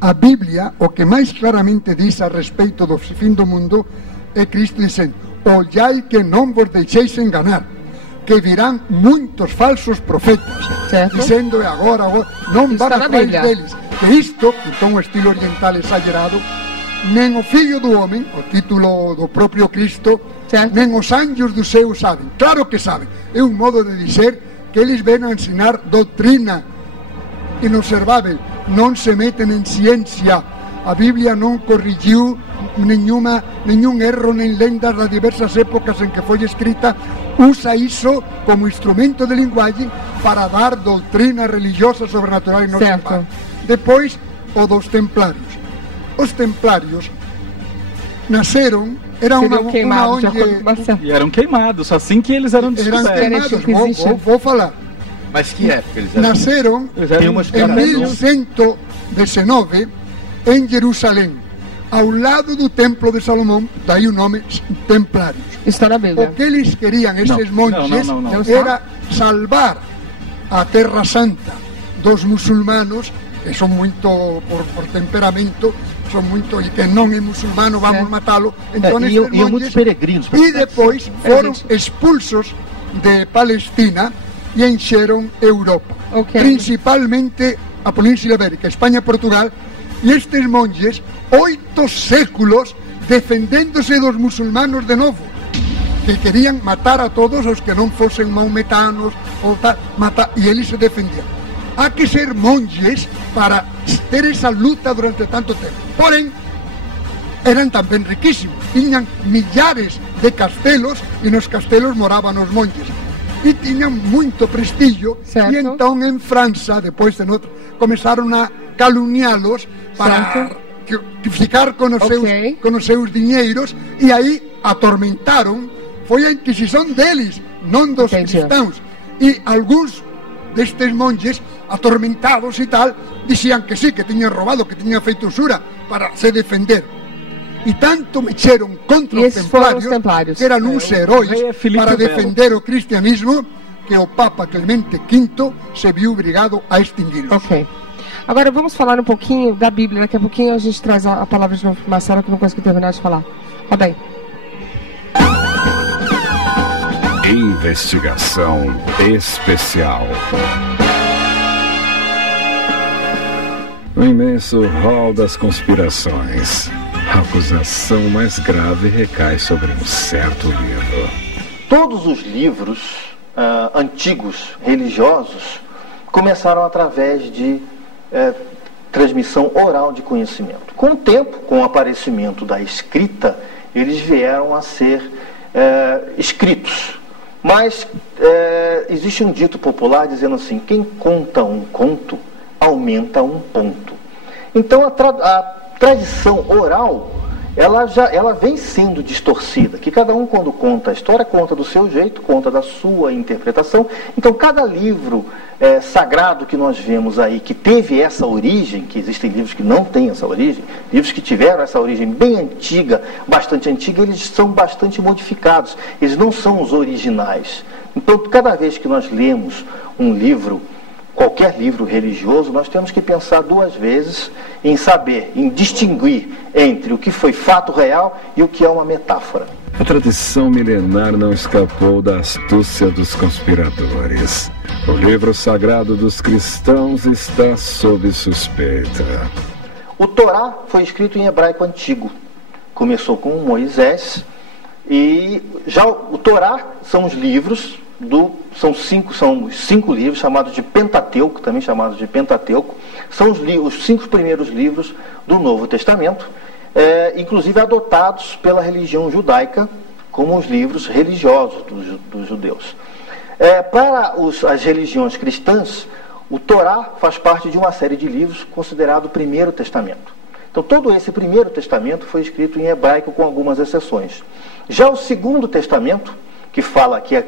A Bíblia, o que mais claramente diz a respeito do fim do mundo, é Cristo dizendo: olhai que não vos deixeis enganar, que virão muitos falsos profetas, certo, dizendo agora, não vá atrás deles. Que isto, então um estilo oriental exagerado, nem o Filho do Homem, o título do próprio Cristo, certo, nem os anjos do céu sabem. Claro que sabem. É um modo de dizer que eles vêm a ensinar doutrina inobservável, não se metem em ciência. A Bíblia não corrigiu nenhum erro nem lendas das diversas épocas em que foi escrita. Usa isso como instrumento de linguagem para dar doutrina religiosa sobrenatural e inobservável. Depois, o dos templários. Os templários nasceram, era uma ONG... E eram queimados, assim que eles eram descobertos. Eram queimados, vou falar. Mas que época eles eram? Nasceram em 1119 em Jerusalém, ao lado do Templo de Salomão, daí o nome Templários. Está na Bíblia. O que eles queriam, esses monges, era salvar a Terra Santa dos muçulmanos, que são muito, por temperamento, são muito, e que não é muçulmano, vamos matá-lo. Então, iam muitos peregrinos. E depois foram expulsos de Palestina e encheram Europa, principalmente a Península Ibérica, Espanha, Portugal, e estes monges, 8 séculos defendendo-se dos muçulmanos de novo, que queriam matar a todos os que não fossem maometanos, e eles se defendiam. Há que ser monges para ter essa luta durante tanto tempo. Porém, eram também riquíssimos, tinham milhares de castelos, e nos castelos moravam os monges. E tinham muito prestígio, certo, e então em França, depois de começaram a caluniá-los para ficar com os seus dinheiros, e aí atormentaram. Foi a Inquisição deles, não dos cristãos. E alguns destes monges, atormentados e tal, diziam que sí, que tinham roubado, que tinham feito usura para se defender. E tanto mexeram contra os templários, que eram uns heróis para defender o cristianismo, que o Papa Clemente V se viu obrigado a extingui-los. Ok. Agora vamos falar um pouquinho da Bíblia. Daqui a pouquinho a gente traz a palavra de novo para Marcelo, que não consegui terminar de falar. Roda aí. Investigação especial. O imenso rol das conspirações. A acusação mais grave recai sobre um certo livro. Todos os livros antigos, religiosos, começaram através de transmissão oral de conhecimento. Com o tempo, com o aparecimento da escrita, eles vieram a ser escritos. Mas existe um dito popular dizendo assim: quem conta um conto, aumenta um ponto. Então a tradição oral, ela vem sendo distorcida, que cada um, quando conta a história, conta do seu jeito, conta da sua interpretação. Então cada livro sagrado que nós vemos aí, que teve essa origem, que existem livros que não têm essa origem, livros que tiveram essa origem bem antiga, bastante antiga, eles são bastante modificados, eles não são os originais. Então cada vez que nós lemos um livro, qualquer livro religioso, nós temos que pensar 2 vezes em saber, em distinguir entre o que foi fato real e o que é uma metáfora. A tradição milenar não escapou da astúcia dos conspiradores. O livro sagrado dos cristãos está sob suspeita. O Torá foi escrito em hebraico antigo. Começou com Moisés, e já o Torá são os livros são os 5 livros chamados de Pentateuco, também chamados de Pentateuco. São os 5 primeiros livros do Novo Testamento, inclusive adotados pela religião judaica como os livros religiosos dos judeus. Para as religiões cristãs, o Torá faz parte de uma série de livros considerado o Primeiro Testamento. Então todo esse Primeiro Testamento foi escrito em hebraico, com algumas exceções. Já o Segundo Testamento, que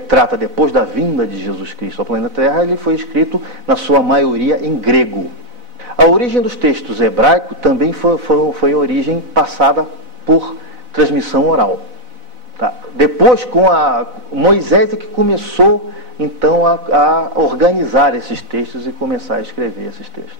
trata depois da vinda de Jesus Cristo ao planeta Terra, ele foi escrito, na sua maioria, em grego. A origem dos textos hebraicos também foi origem passada por transmissão oral. Tá? Depois, com Moisés é que começou, então, a organizar esses textos e começar a escrever esses textos.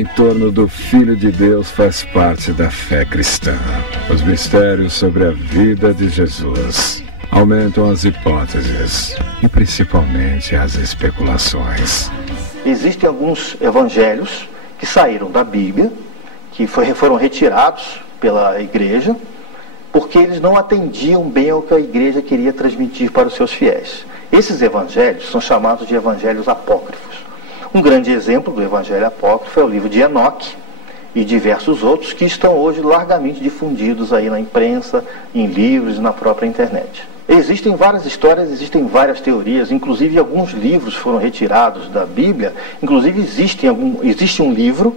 em torno do Filho de Deus faz parte da fé cristã. Os mistérios sobre a vida de Jesus aumentam as hipóteses e principalmente as especulações. Existem alguns evangelhos que saíram da Bíblia, que foram retirados pela igreja, porque eles não atendiam bem ao que a igreja queria transmitir para os seus fiéis. Esses evangelhos são chamados de evangelhos apócrifos. Um grande exemplo do evangelho apócrifo é o livro de Enoque e diversos outros que estão hoje largamente difundidos aí na imprensa, em livros e na própria internet. Existem várias histórias, existem várias teorias, inclusive alguns livros foram retirados da Bíblia. Inclusive existe um livro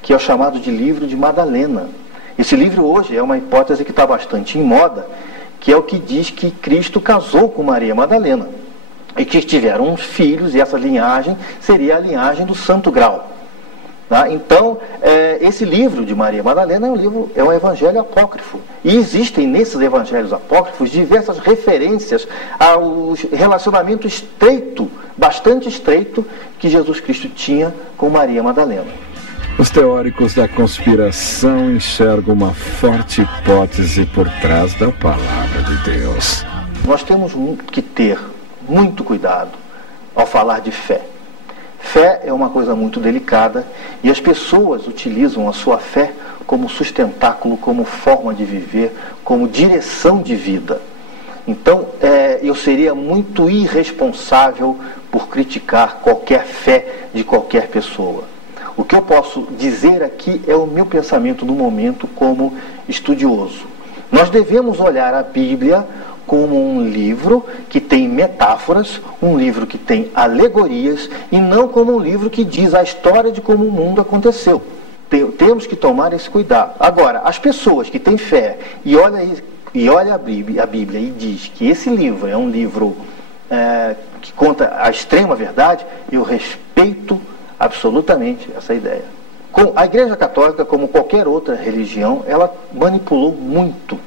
que é o chamado de livro de Madalena. Esse livro hoje é uma hipótese que está bastante em moda, que é o que diz que Cristo casou com Maria Madalena e que tiveram uns filhos, e essa linhagem seria a linhagem do Santo Grau. Tá? Então, esse livro de Maria Madalena é um evangelho apócrifo. E existem nesses evangelhos apócrifos diversas referências ao relacionamento estreito, bastante estreito, que Jesus Cristo tinha com Maria Madalena. Os teóricos da conspiração enxergam uma forte hipótese por trás da palavra de Deus. Nós temos que ter muito cuidado ao falar de fé. Fé é uma coisa muito delicada e as pessoas utilizam a sua fé como sustentáculo, como forma de viver, como direção de vida. Então, eu seria muito irresponsável por criticar qualquer fé de qualquer pessoa. O que eu posso dizer aqui é o meu pensamento no momento como estudioso. Nós devemos olhar a Bíblia como um livro que tem metáforas, um livro que tem alegorias, e não como um livro que diz a história de como o mundo aconteceu. Temos que tomar esse cuidado. Agora, as pessoas que têm fé e olha a Bíblia e diz que esse livro é um livro que conta a extrema verdade, eu respeito absolutamente essa ideia. A Igreja Católica, como qualquer outra religião, ela manipulou muito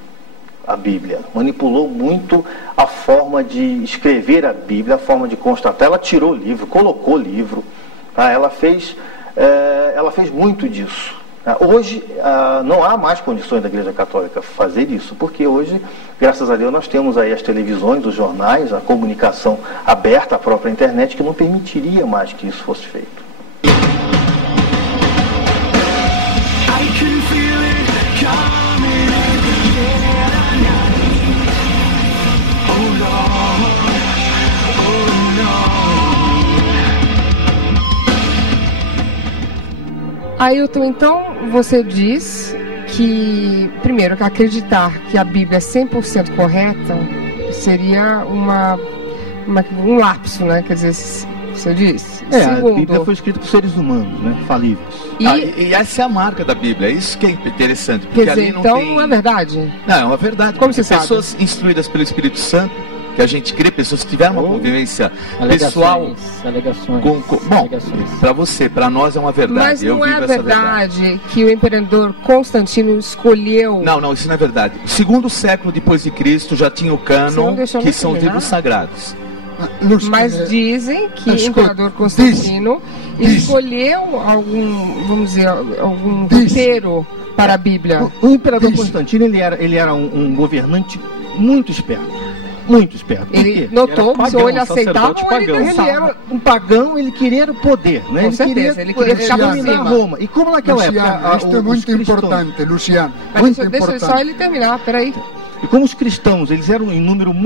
a Bíblia, manipulou muito a forma de escrever a Bíblia, a forma de constatar. Ela tirou o livro, colocou o livro, tá? Ela fez muito disso. Hoje não há mais condições da Igreja Católica fazer isso, porque hoje, graças a Deus, nós temos aí as televisões, os jornais, a comunicação aberta, a própria internet, que não permitiria mais que isso fosse feito. Ailton, então você diz que, primeiro, que acreditar que a Bíblia é 100% correta seria um lapso, né? Quer dizer, você diz. Segundo, a Bíblia foi escrita por seres humanos, né? Falíveis. E essa é a marca da Bíblia, é isso que é interessante. Porque quer dizer, ali não então tem... não é verdade? Não, é uma verdade. Como você sabe? Pessoas instruídas pelo Espírito Santo, que a gente crê, pessoas que tiveram uma convivência pessoal. Alegações. Bom, para você, para nós é uma verdade. Mas não é verdade que o imperador Constantino escolheu... Não, isso não é verdade. O segundo século depois de Cristo já tinha o cânon, que são os livros sagrados. Mas dizem que o imperador Constantino escolheu algum roteiro para a Bíblia. O imperador Constantino ele era um governante muito esperto. Muito esperto. Ele notou que ou ele aceitava ou ele dançava. Ele era um pagão, ele queria o poder, né? Com certeza, ele queria ficar dominar Roma. E como naquela época... Isto é muito importante, Luciano. Deixa só ele terminar, peraí. E como os cristãos, eles eram em número muito